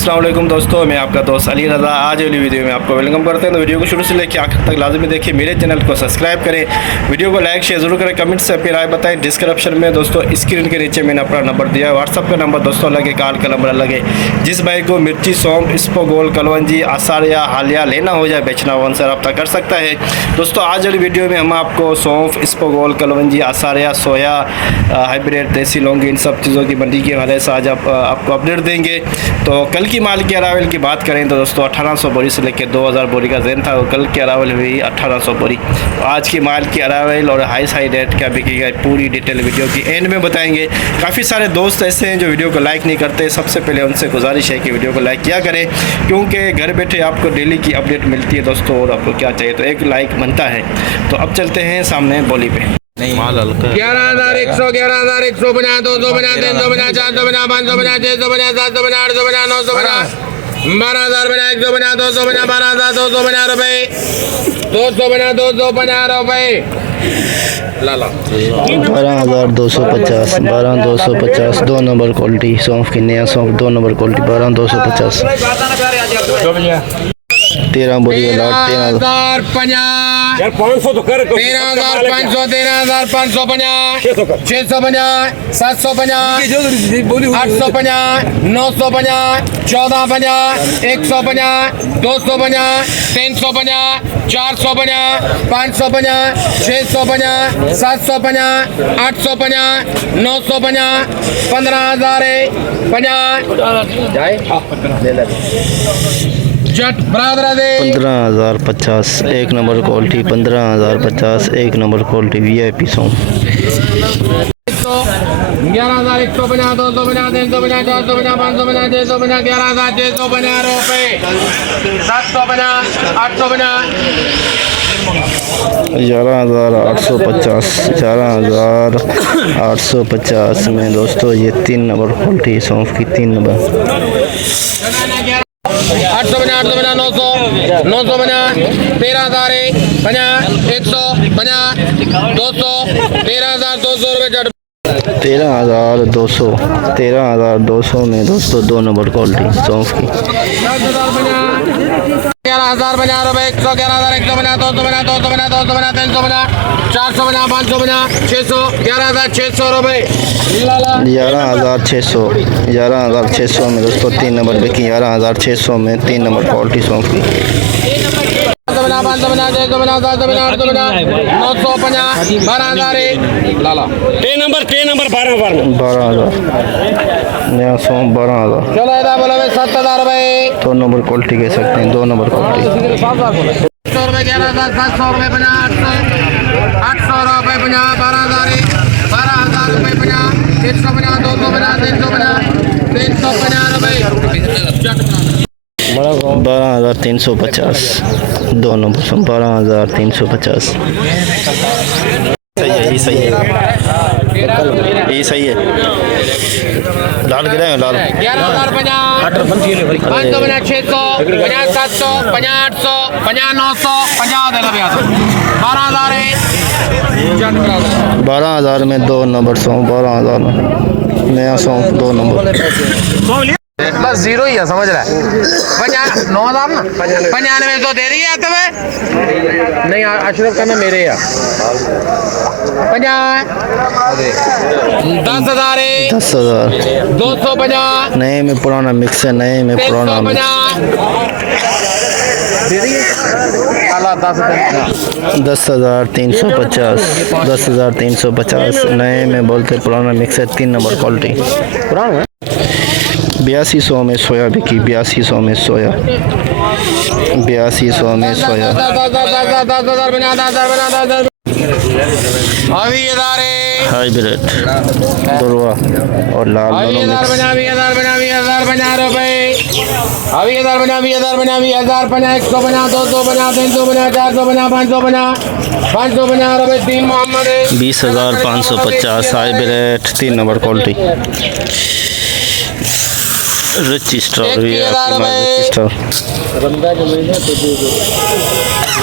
अस्सलाम वालेकुम दोस्तों, मैं आपका दोस्त अली रज़ा। आज वाली वीडियो में आपको वेलकम करते हैं। तो वीडियो को शुरू से लेकर आखिर तक लाजमी देखिए। मेरे चैनल को सब्सक्राइब करें, वीडियो को लाइक शेयर जरूर करें, कमेंट से अपनी राय बताएं। डिस्क्रिप्शन में दोस्तों स्क्रीन के नीचे मैंने अपना नंबर दिया है, व्हाट्सअप का नंबर दोस्तों अलग है, कॉल का नंबर अलग है। जिस भाई को मिर्ची, सौंफ, इसबगोल, कलवंजी, आसार या हालिया लेना हो जाए बेचना हो, उनसे रब्ता कर सकता है। दोस्तों आज वाली वीडियो में हम आपको सौंफ, इसबगोल, कलवंजी, आसारिया, सोया, हाइब्रिड, देसी लौंगी, इन सब चीज़ों की मंडी के हवाले से आज आपको अपडेट देंगे। तो कल की माल की अरावल की बात करें तो दोस्तों 1800 बोरी से लेकर 2000 बोरी का जैन था। कल की अरावल हुई 1800 बोरी। तो आज की माल की अरावल और हाई रेट क्या बिकेगा पूरी डिटेल वीडियो की एंड में बताएंगे। काफ़ी सारे दोस्त ऐसे हैं जो वीडियो को लाइक नहीं करते। सबसे पहले उनसे गुजारिश है कि वीडियो को लाइक किया करें, क्योंकि घर बैठे आपको डेली की अपडेट मिलती है दोस्तों, और आपको क्या चाहिए तो एक लाइक बनता है। तो अब चलते हैं सामने बोली पे। 11,100, 11,150, 250, 350, 450, 550, 650, 750, 850, 950, 12,000, 150, 250, 12,000, 250 रुपए, 250, 250 रुपए। लाला 12,250, 12,250 2 नंबर क्वालिटी सौंफ की, नया सौंफ 2 नंबर क्वालिटी 12,250। 13 बोरी का लाट 13,050, 500 तो कर 13,500, 13,550, 650, 750, 850, 950, 1450, 150, 250, 350, 450, 550, 650, 750, 850, 950, 15,050 जट बराबर दे। 15,050 1 number quality, 15,050 1 number quality VIP सौंफ। 11,150, 250, 350, 450, 550, 650, 11,650 रुपए, 750, 850, 11,850, 11,850 में दोस्तों ये 3 नंबर क्वालिटी सौंफ की, 3 नंबर। 850, 850, 900, 950, 13,050, 150, 200, 13,200 रुपए जट। 13,200, 13,200 में दोस्तों 2 नंबर क्वालिटी सौंफ की। 11,050 रुपए, 111,000, 150, 250, 250, 250, 350, 450, 550, 600, 11,600 रुपए। 11,600, 11,600 में दोस्तों 3 नंबर बिकी। 11,600 में 3 नंबर क्वालिटी सौंफ की। 550, 650, 750, 850, 950, 12,000 लाला। 3 नंबर 12,000 नया सौंफ 12,000। चलो इधर बोलो 7,000 रुपए। 2 नंबर क्वालिटी कह सकते हैं, 2 नंबर क्वालिटी। 100 रुपए, 11,700 रुपए, 50, 800 रुपए, 50, 12,000, 12,000 रुपए, 50, 150, 250, 350, 350 रुपए। 12,350 2 नंबर सौंफ, 12,350। सही है, ये सही है, ये सही है। लाल गिरा लाल 11,050, 550, 600, 50, 700, 50, 800, 50, 900, 50 दे लो भैया। 12,000 है। 12,000 में 2 नंबर सौंफ, 12,000 में नया सौंफ 2 नंबर। बस जीरो ही है, समझ रहा है। 9,000 ना 95 तो दे रही है तुम्हें। नहीं अशरफ करना मेरे या 50, 10,000 है। 10,000 250, नए में पुराना मिक्स है, नए में पुराना मिक्स। 10,350, 10,350 नए में बोलते पुराना मिक्स है, 3 नंबर क्वालिटी। 8200 में सोया बिकी, 8200 में सोया, 8200 में सोया। हाइब्रिड दुर्वा और लाल दोनों मिक्स। 20,050 रुपए, 550 रुपए। 3 Mohammad 20,550 hybrid 3 number quality. Rich star 21,000 रुपए। स्टार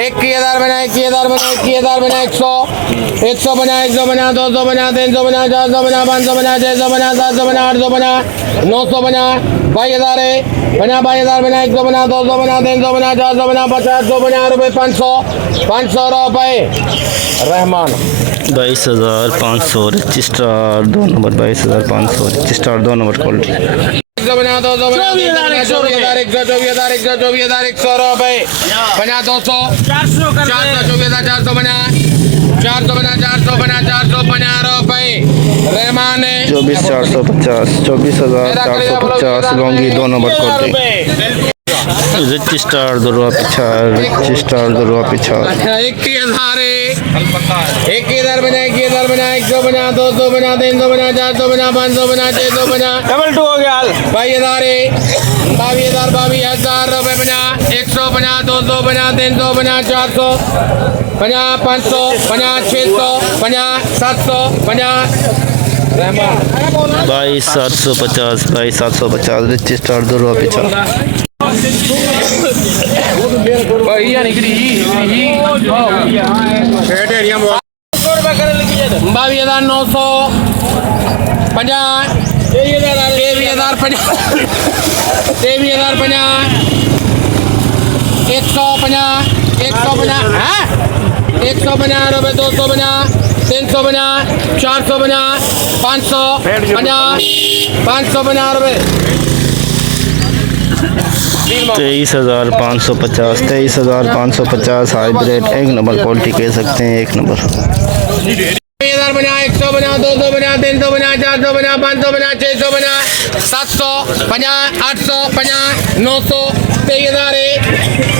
21,000 बना 21,000 बना 21,000 बना 100 100 बना 100 बना 200 बना 300 बना 400 बना 500 बना 600 बना 700 बना 800 बना 900 बना 22,000 है बना 22,000 बना 100 बना 200 बना 300 बना 400 बना 500 बना रुपए 500 रुपए Rahman 22,500 rich star 2 number 22,500 rich star 2 number quality 100 बना 200 बना 24,000 124,000 124,000 100 रुपए बना 200 400 400 बना 400 बना 400 बना 450 रुपए Rahman 24,450 24,450 Longi 2 number quality rich star 2 रुपये पीछा रिच स्टार 2 रुपये पीछा 21,000 बना 21,000 बना 100 बना 200 बना 300 बना 400 बना 500 बना 600 बना डबल 2 हो गया 22,000 रुपए बना 100 बना 200 बना 300 बना 400 बना 500 बना 600 बना 700 बना 22,750 22,750 रिच स्टार 2 रुपये पीछा बावी 900 50 23,000 50 150 रुपए 200 बना 300 बना 400 बना 500 बना 500 बना रुपए 23,550 23,550 हाइब्रिड 1 नंबर क्वालिटी कह सकते हैं 1 नंबर 1,000 बना 100 बना 200 बना 300 बना 400 बना 500 बना 600 बना 700 बना 800 बना 900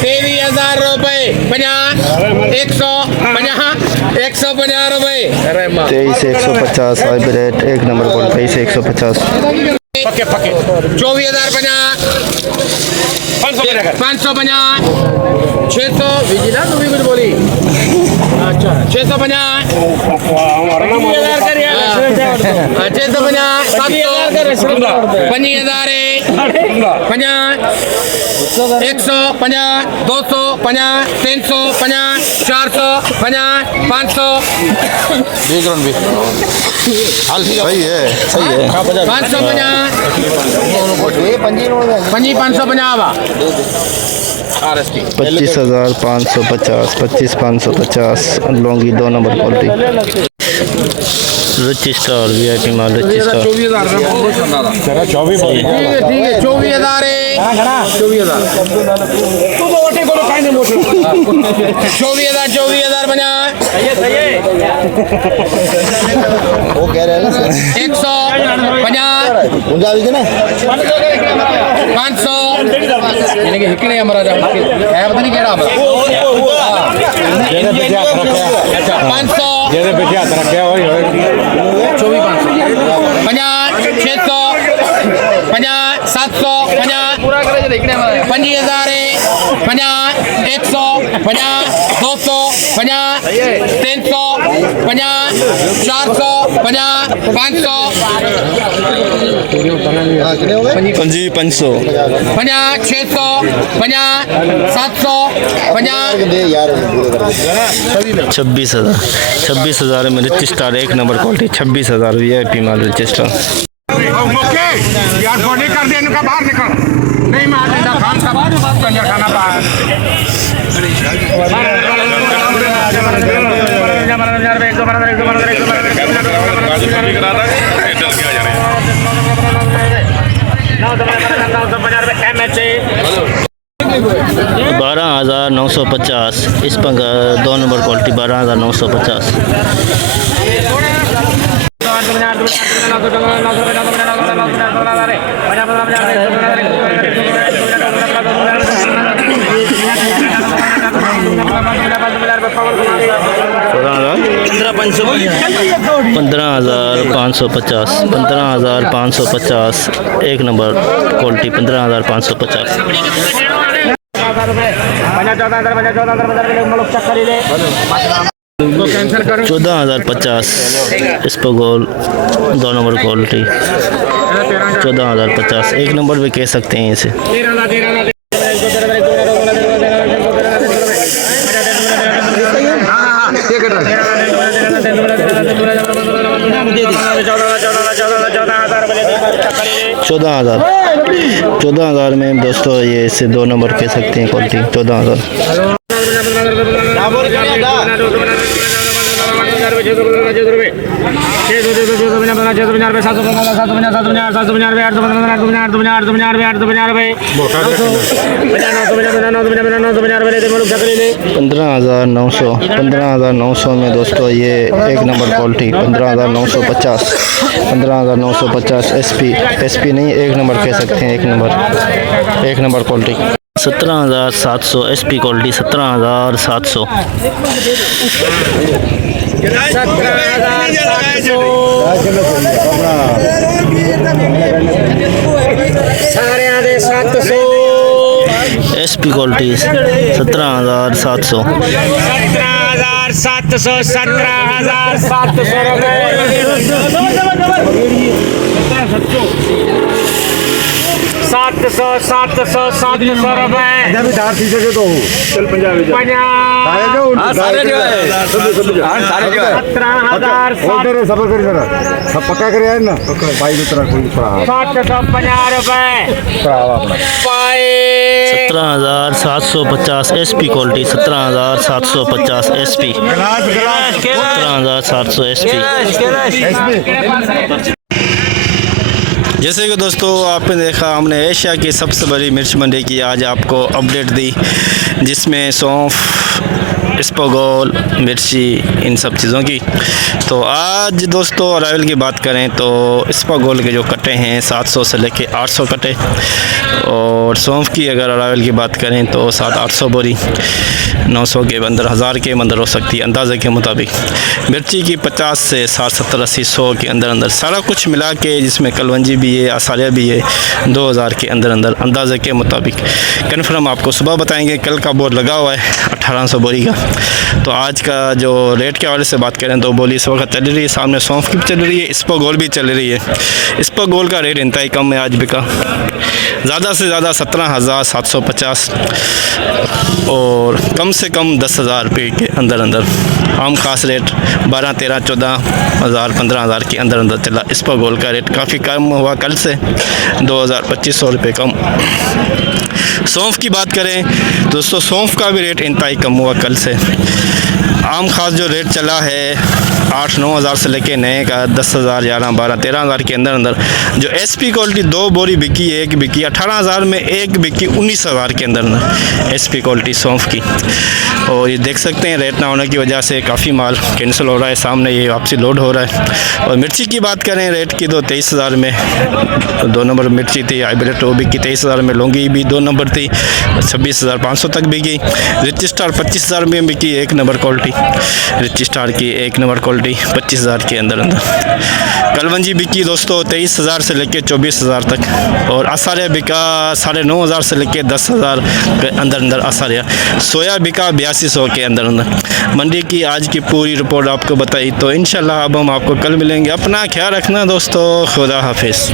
23,000 रुपए बना 100 बना 150 रुपए 23,150 हाइब्रिड 1 नंबर क्वालिटी 23,150 24,000 बना 500 बना 600 विजिला तू भी कुछ बोली अच्छा 600 बना 600 बना 700 25,000 बना 100 बना 200 बना 300 बना 400 बना 500 सही है 500 बना 500 बनावा 25,550 25,550 लॉन्गी 2 number quality rich star VIP माल रिच स्टार 24,000 ठीक है 24,000 है 24,000 बना वो कह रहे हैं ना 100 बना 500 यानी कि हिकड़े हमारा है पता नहीं केड़ा हमारा अच्छा 500 50 600 50 700 50 25,000 50 100 50 200 50 300 50 400 50 500 पंजी 500 50 600 50 700 50 26,000 में rich star 1 number quality 26,000 VIP माल रिच स्टार यार बॉडी कर दे इनका बाहर निकल नहीं मार देता खान का कंजर खाना बाहर बारह 12,950 इस पर 2 नंबर क्वालिटी 12,950 15,550 15,550 1 नंबर क्वालिटी 15,550 14,050 इस पर गोल 2 नंबर क्वालिटी 14,050 एक नंबर भी कह सकते हैं इसे। चौदह हज़ार में दोस्तों ये इसे 2 नंबर कह सकते हैं क्वालिटी। 14,000 15,900 में दोस्तों ये 1 नंबर क्वालिटी। 15,950 15,950 एसपी नहीं 1 नंबर कह सकते हैं। 1 number quality. 17,700 SP quality. 17,700 SP quality. 17,700 पक्का करे यार ना भाई की तरह कोई 17,750 एसपी क्वालिटी। 17,750 एसपी। 17,700 एसपी। जैसे कि दोस्तों आपने देखा, हमने एशिया की सबसे बड़ी मिर्च मंडी की आज आपको अपडेट दी, जिसमें सौंफ, इसबगोल, मिर्ची, इन सब चीज़ों की। तो आज दोस्तों अराइवल की बात करें तो इसबगोल के जो कट्टे हैं 700 से लेके 800 कट्टे, और सौंफ की अगर अराइवल की बात करें तो 700-800 बोरी, 900 के अंदर, 1000 के अंदर हो सकती है अंदाज़े के मुताबिक। मिर्ची की 50 से 60, 70, 80, 100 के अंदर सारा कुछ मिला के, जिसमें कलवंजी भी है, आसारिया भी है, 2000 के अंदर अंदाज़े के मुताबिक। कन्फर्म आपको सुबह बताएंगे। कल का बोर्ड लगा हुआ है 1800 बोरी का। तो आज का जो रेट के हवाले से बात करें तो बोली इस वक्त चल रही है, सामने सौंफ की भी चल रही है, इसबगोल भी चल रही है। इसबगोल का रेट इंतहाई कम है, आज बिका ज़्यादा से ज़्यादा 17,750 और कम से कम 10,000 रुपये के अंदर। आम खास रेट 12, 13, 14,000, 15,000 के अंदर चला। इसबगोल का रेट काफ़ी कम हुआ कल से, 2,000-2,500 रुपये कम। सौंफ की बात करें दोस्तों, सौंफ का भी रेट इंतहाई कम हुआ कल से। आम खास जो रेट चला है 8-9 हज़ार से लेके नए का 10,000, 11, 12, 13,000 के अंदर। जो एसपी क्वालिटी 2 बोरी बिकी, एक बिकी 18,000 में, एक बिकी 19,000 के अंदर एसपी क्वालिटी सौंफ की। और ये देख सकते हैं रेट ना होने की वजह से काफ़ी माल कैंसिल हो रहा है, सामने ये वापसी लोड हो रहा है। और मिर्ची की बात करें रेट की तो 23,000 में 2 नंबर मिर्ची थी, हाइब्रिड वो बिकी 23,000 में, लौंगी भी 2 नंबर थी 26,500 तक बिकी। रिच स्टार 25,000 में बिकी, 1 नंबर क्वालिटी रिच स्टार की 1 नंबर क्वालिटी 25,000 के अंदर। कलवंजी बिकी दोस्तों 23,000 से लेके 24,000 तक, और आसारिया बिका 9,500 से लेके 10,000 के अंदर आसारिया। सोया बिका 8200 के अंदर। मंडी की आज की पूरी रिपोर्ट आपको बताई, तो इंशाल्लाह अब हम आपको कल मिलेंगे। अपना ख्याल रखना दोस्तों, खुदा हाफिज़।